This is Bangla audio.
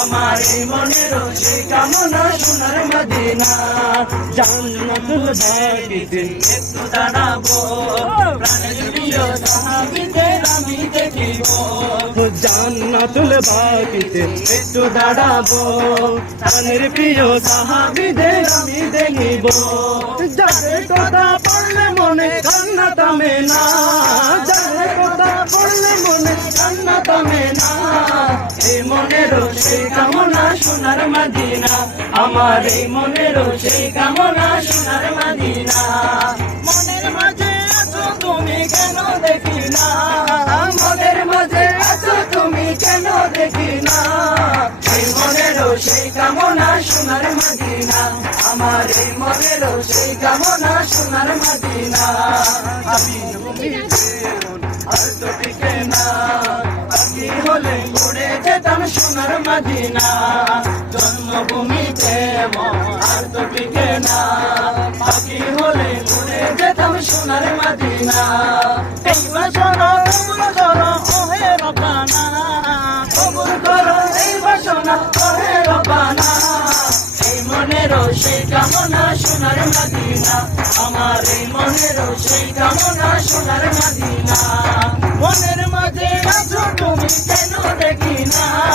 আমার এই মনের সেই কামনা সোনার মাদিনা। জান্নাতুল বাগিতে একটু দাঁড়াবো প্রাণের প্রিয় সাহাবিদের আমি দেখিব। কথা পড়লে মনে কান্না থামে না, যাদের মনের সেই কামনা, সোনার মাদিনা। আমার এই মনের সেই কামনা, সোনার মাদিনা। মনের মাঝে আছো, তুমি কেন দেখি না? মনের মাঝে আছো, তুমি কেন দেখি না? এই মনের সেই কামনা, সোনার মাদিনা। আমার এই মনের সেই কামনা, সোনার মাদিনা। আমি সোনার মাদিনা জন্মভূমিতে মন আর তো টিকে না। বাকি হলে উড়ে যেতাম সোনার মাদিনা। এই বাসনা কবুল করো ওহে রব্বানা কবুল করো এই বাসনা, ওহে রব্বানা এই মনের সেই কামনা সোনার মাদিনা। আমার এই মনের সেই কামনা সোনার মাদিনা।